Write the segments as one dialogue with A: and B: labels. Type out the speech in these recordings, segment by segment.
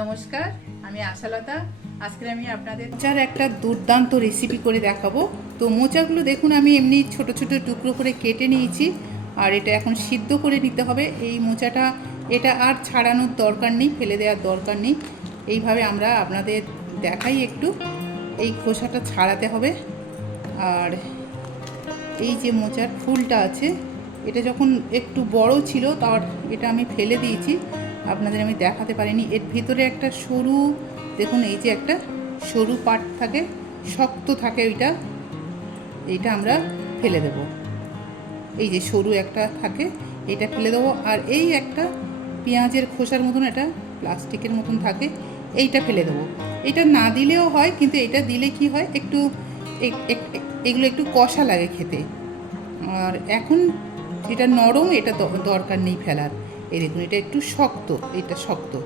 A: নমস্কার, আমি আশালতা। আজকে আমি আপনাদের মোচার একটা দুর্দান্ত রেসিপি করে দেখাবো। তো মোচাগুলো দেখুন, আমি এমনি ছোট ছোট টুকরো করে কেটে নিয়েছি, আর এটা এখন সিদ্ধ করে নিতে হবে। এই মোচাটা, এটা আর ছাড়ানোর দরকার নেই, ফেলে দেওয়ার দরকার নেই। এইভাবে আমরা আপনাদের দেখাই একটু। এই খোসাটা ছাড়াতে হবে। আর এই যে মোচার ফুলটা আছে, এটা যখন একটু বড় ছিল, তার, এটা আমি ফেলে দিয়েছি। আপনাদের আমি দেখাতে পারিনি। এর ভিতরে একটা সরু, দেখুন এই যে একটা সরু পাট থাকে, শক্ত থাকে ওইটা, এইটা আমরা ফেলে দেব। এই যে সরু একটা থাকে, এটা ফেলে দেবো। আর এই একটা পেঁয়াজের খোসার মতন, এটা প্লাস্টিকের মতন থাকে, এইটা ফেলে দেবো। এটা না দিলেও হয়, কিন্তু এটা দিলে কি হয়, একটু এগুলো একটু কষা লাগে খেতে। আর এখন এটা নরম, এটা দরকার নেই ফেলার। এই দেখুন, এটা একটু শক্ত, এটা শক্ত।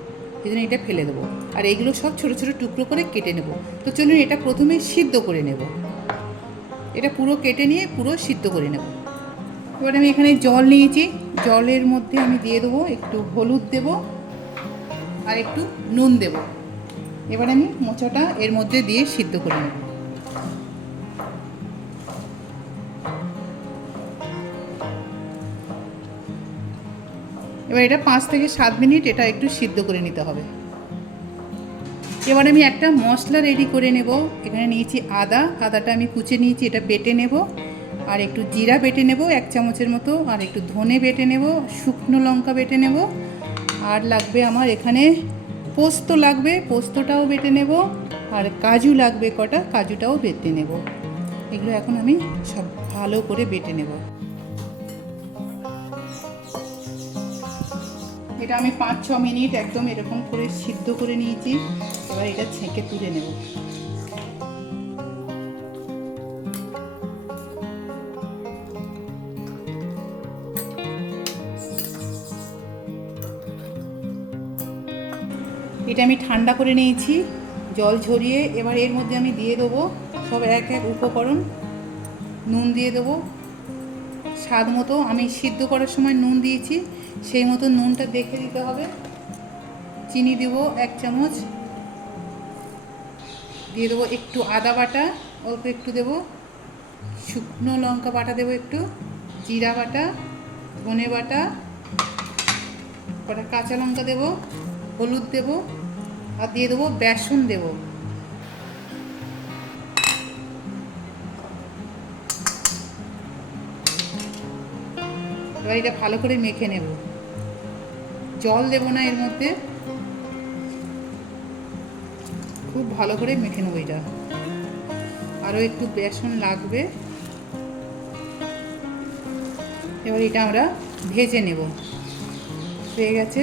A: এই জন্য এটা ফেলে দেবো। আর এইগুলো সব ছোটো ছোটো টুকরো করে কেটে নেব। তো চলুন এটা প্রথমে সিদ্ধ করে নেব। এটা পুরো কেটে নিয়ে পুরো সিদ্ধ করে নেব। এবার আমি এখানে জল নিয়েছি। জলের মধ্যে আমি দিয়ে দেবো, একটু হলুদ দেব আর একটু নুন দেব। এবার আমি মোচাটা এর মধ্যে দিয়ে সিদ্ধ করে নেব। এবার এটা পাঁচ থেকে সাত মিনিট এটা একটু সিদ্ধ করে নিতে হবে। এবার আমি একটা মশলা রেডি করে নেব। এখানে নিয়েছি আদা, আদাটা আমি কুচে নিয়েছি, এটা বেটে নেব। আর একটু জিরা বেটে নেব, এক চামচের মতো, আর একটু ধনে বেটে নেব, শুকনো লঙ্কা বেটে নেব। আর লাগবে আমার এখানে পোস্ত লাগবে, পোস্তটাও বেটে নেব। আর কাজু লাগবে কটা, কাজুটাও বেটে নেব। এগুলো এখন আমি সব ভালো করে বেটে নেব। এটা আমি পাঁচ, ছ মিনিট একদম এরকম করে সিদ্ধ করে নিয়েছি। এবার এটা ছেঁকে তুলে নেব। এটা আমি ঠান্ডা করে নিয়েছি, জল ঝরিয়ে। এবার এর মধ্যে আমি দিয়ে দেবো সব এক এক উপকরণ। নুন দিয়ে দেবো। স্বাদ মতো আমি সিদ্ধ করার সময় নুন দিয়েছি। সেই মতো নুনটা দেখে দিতে হবে। চিনি দেব এক চামচ। দিয়ে দেবো একটু আদা বাটা, অল্প একটু দেবো। শুকনো লঙ্কা বাটা দেবো একটু, জিরা বাটা, ধনে বাটা, কটা কাঁচা লঙ্কা দেবো, হলুদ দেবো, আর দিয়ে দেবো বেসন দেবো। এবার এটা ভালো করে মেখে নেব। জল দেব না এর মধ্যে। খুব ভালো করে মেখে নেব এটা। আরও একটু বেসন লাগবে। এবার এটা আমরা ভেজে নেব। হয়ে গেছে।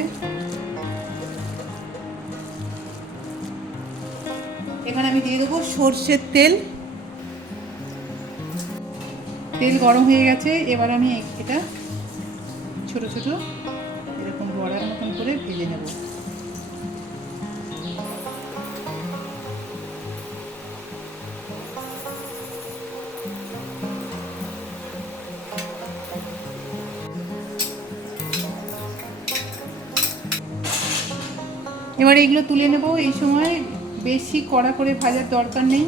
A: এখানে আমি দিয়ে দেবো সর্ষের তেল। তেল গরম হয়ে গেছে। এবার আমি এটা ছোট ছোট করে ভেজে নেব। এবার এগুলো তুলে নেব। এই সময় বেশি কড়া করে ভাজার দরকার নেই।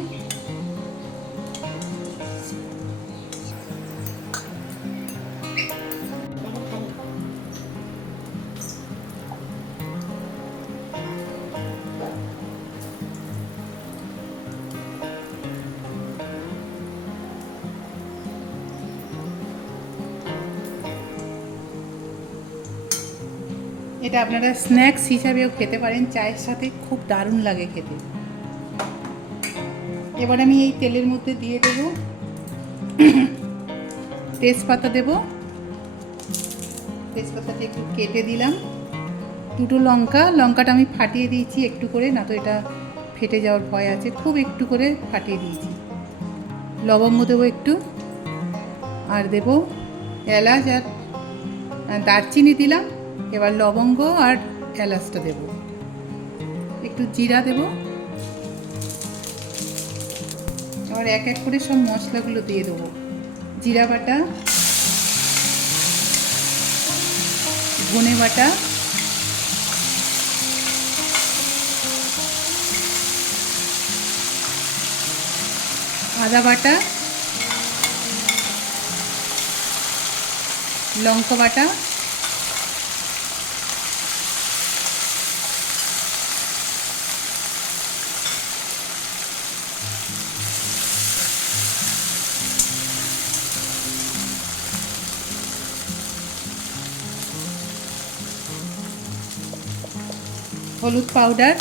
A: এটা আপনারা স্ন্যাক্স হিসাবেও খেতে পারেন, চায়ের সাথে খুব দারুণ লাগে খেতে। এবার আমি এই তেলের মধ্যে দিয়ে দেব। তেজপাতা দেব। তেজপাতাটা একটু কেটে দিলাম। দুটো লঙ্কা, লঙ্কাটা আমি ফাটিয়ে দিয়েছি একটু করে, না তো এটা ফেটে যাওয়ার ভয় আছে, খুব একটু করে ফাটিয়ে দিয়েছি। লবঙ্গ দেবো একটু, আর দেব এলাচ আর দারচিনি দিলাম। এবার লবঙ্গ আর এলাচটা দেব। একটু জিরা দেব। আবার এক এক করে সব মশলাগুলো দিয়ে দেবো। জিরা বাটা, ধনে বাটা, আদা বাটা, লঙ্কা বাটা হলুদ পাউডার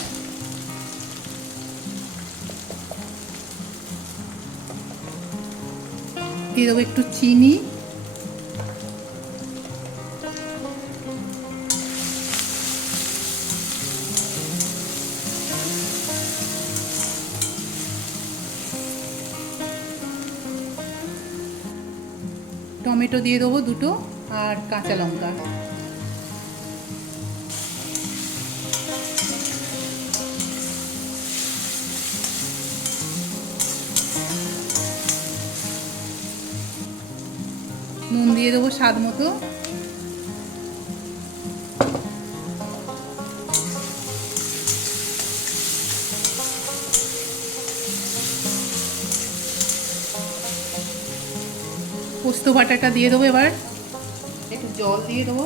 A: দিয়ে দেবো একটু চিনি। টমেটো দিয়ে দেবো দুটো আর কাঁচা লঙ্কা। নুন দিয়ে দেবো স্বাদ মতো। পোস্ত বাটাটা দিয়ে দেবো এবার। একটু জল দিয়ে দেবো।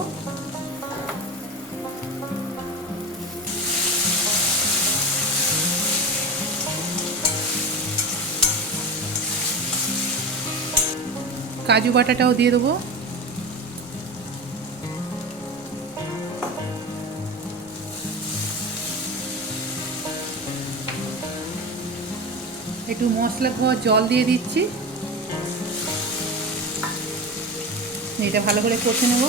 A: কাজু বাটাটাও দিয়ে দেবো। একটু মশলা খাওয়া জল দিয়ে দিচ্ছি। এটা ভালো করে কষে নেব।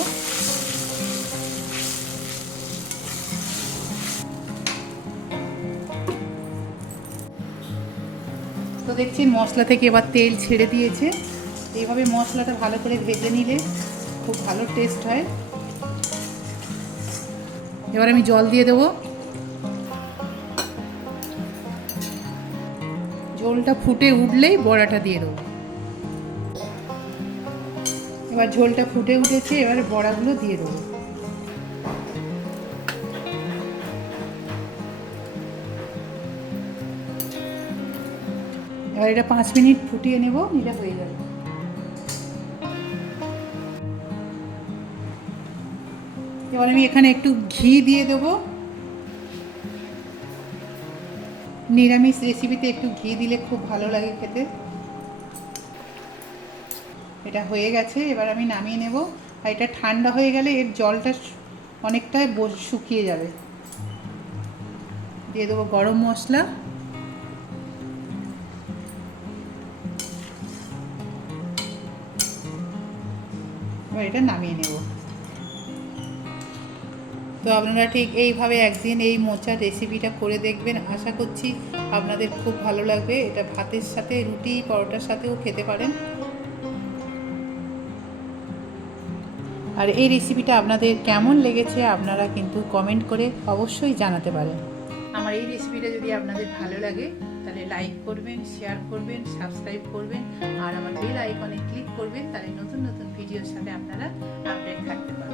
A: তো দেখছি মশলা থেকে এবার তেল ছেড়ে দিয়েছে। এইভাবে মশলাটা ভালো করে ভেজে নিলে খুব ভালো টেস্ট হয়। এবার আমি জল দিয়ে দেবো। ঝোলটা ফুটে উঠলেই বড়াটা দিয়ে দেবো। এবার ঝোলটা ফুটে উঠেছে, এবারে বড়াগুলো দিয়ে দেবো। এবার এটা পাঁচ মিনিট ফুটিয়ে নেব, এটা হয়ে যাবে। এবার আমি এখানে একটু ঘি দিয়ে দেবো। নিরামিষ রেসিপিতে একটু ঘি দিলে খুব ভালো লাগে খেতে। এটা হয়ে গেছে, এবার আমি নামিয়ে নেব। আর এটা ঠান্ডা হয়ে গেলে এর জলটা অনেকটাই শুকিয়ে যাবে। দিয়ে দেবো গরম মশলা। এবার এটা নামিয়ে নেব। তো আপনারা ঠিক এইভাবে একদিন এই মোচার রেসিপিটা করে দেখবেন। আশা করছি আপনাদের খুব ভালো লাগবে। এটা ভাতের সাথে, রুটি, পরোটার সাথেও খেতে পারেন। আর এই রেসিপিটা আপনাদের কেমন লেগেছে আপনারা কিন্তু কমেন্ট করে অবশ্যই জানাতে পারেন।
B: আমার এই রেসিপিটা যদি আপনাদের ভালো লাগে, তাহলে লাইক করবেন শেয়ার করবেন সাবস্ক্রাইব করবেন, আর আমার বেল আইকনে ক্লিক করবেন, তাহলে নতুন নতুন ভিডিওর সাথে আপনারা আপডেট থাকতে পারেন